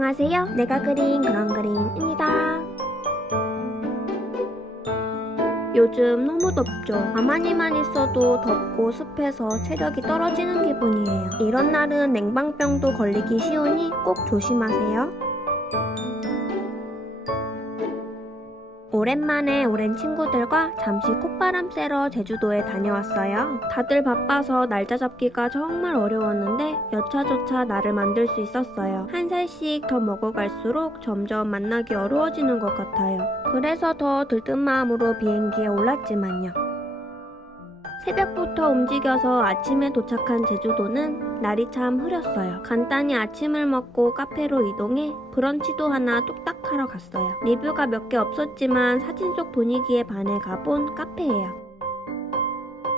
안녕하세요. 내가 그린 그런 그림입니다. 요즘 너무 덥죠. 가만히만 있어도 덥고 습해서 체력이 떨어지는 기분이에요. 이런 날은 냉방병도 걸리기 쉬우니 꼭 조심하세요. 오랜만에 오랜 친구들과 잠시 콧바람 쐬러 제주도에 다녀왔어요. 다들 바빠서 날짜 잡기가 정말 어려웠는데 여차저차 날을 만들 수 있었어요. 한 살씩 더 먹어갈수록 점점 만나기 어려워지는 것 같아요. 그래서 더 들뜬 마음으로 비행기에 올랐지만요. 새벽부터 움직여서 아침에 도착한 제주도는 날이 참 흐렸어요. 간단히 아침을 먹고 카페로 이동해 브런치도 하나 뚝딱 하러 갔어요. 리뷰가 몇 개 없었지만 사진 속 분위기에 반해 가본 카페예요.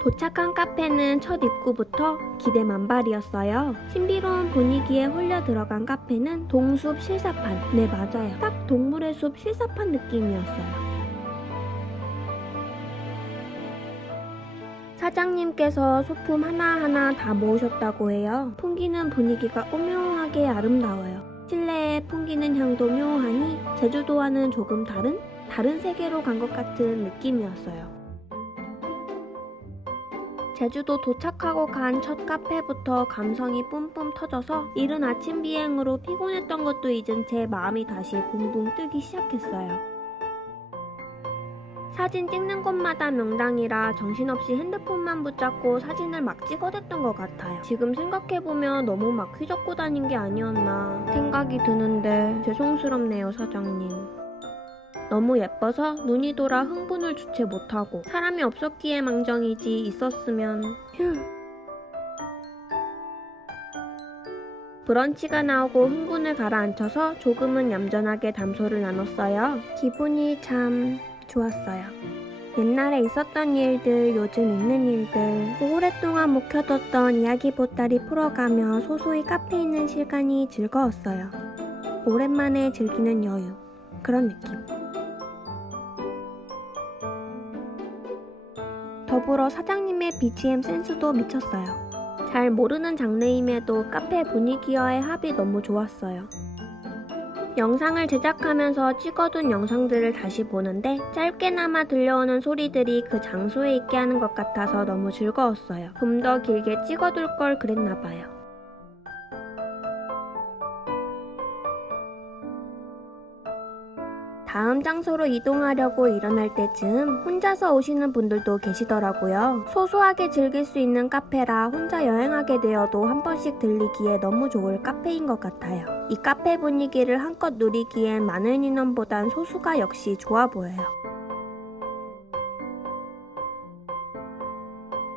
도착한 카페는 첫 입구부터 기대 만발이었어요. 신비로운 분위기에 홀려 들어간 카페는 동숲 실사판. 네, 맞아요. 딱 동물의 숲 실사판 느낌이었어요. 사장님께서 소품 하나하나 다 모으셨다고 해요. 풍기는 분위기가 오묘하게 아름다워요. 실내에 풍기는 향도 묘하니 제주도와는 조금 다른 다른 세계로 간 것 같은 느낌이었어요. 제주도 도착하고 간 첫 카페부터 감성이 뿜뿜 터져서 이른 아침 비행으로 피곤했던 것도 잊은 채 마음이 다시 붕붕 뜨기 시작했어요. 사진 찍는 곳마다 명당이라 정신없이 핸드폰만 붙잡고 사진을 막 찍어댔던 것 같아요. 지금 생각해보면 너무 막 휘젓고 다닌 게 아니었나 생각이 드는데 죄송스럽네요, 사장님. 너무 예뻐서 눈이 돌아 흥분을 주체 못하고 사람이 없었기에 망정이지 있었으면 휴. 브런치가 나오고 흥분을 가라앉혀서 조금은 얌전하게 담소를 나눴어요. 기분이 참 좋았어요. 옛날에 있었던 일들, 요즘 있는 일들, 오랫동안 묵혀뒀던 이야기 보따리 풀어가며 소소히 카페에 있는 시간이 즐거웠어요. 오랜만에 즐기는 여유. 그런 느낌. 더불어 사장님의 BGM 센스도 미쳤어요. 잘 모르는 장르임에도 카페 분위기와의 합이 너무 좋았어요. 영상을 제작하면서 찍어둔 영상들을 다시 보는데 짧게나마 들려오는 소리들이 그 장소에 있게 하는 것 같아서 너무 즐거웠어요. 좀 더 길게 찍어둘 걸 그랬나봐요. 다음 장소로 이동하려고 일어날 때쯤 혼자서 오시는 분들도 계시더라고요. 소소하게 즐길 수 있는 카페라 혼자 여행하게 되어도 한 번씩 들리기에 너무 좋을 카페인 것 같아요. 이 카페 분위기를 한껏 누리기엔 많은 인원보단 소수가 역시 좋아 보여요.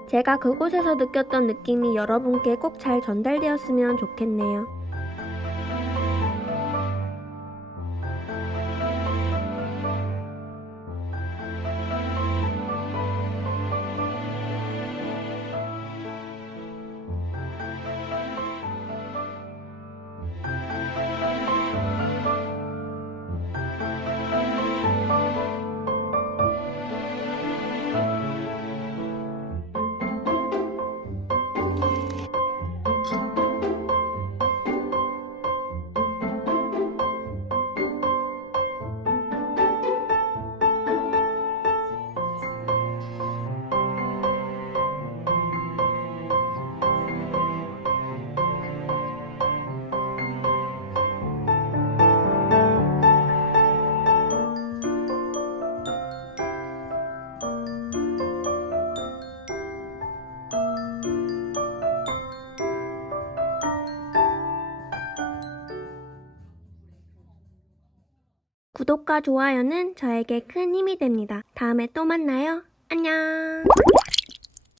제가 그곳에서 느꼈던 느낌이 여러분께 꼭 잘 전달되었으면 좋겠네요. 구독과 좋아요는 저에게 큰 힘이 됩니다. 다음에 또 만나요. 안녕.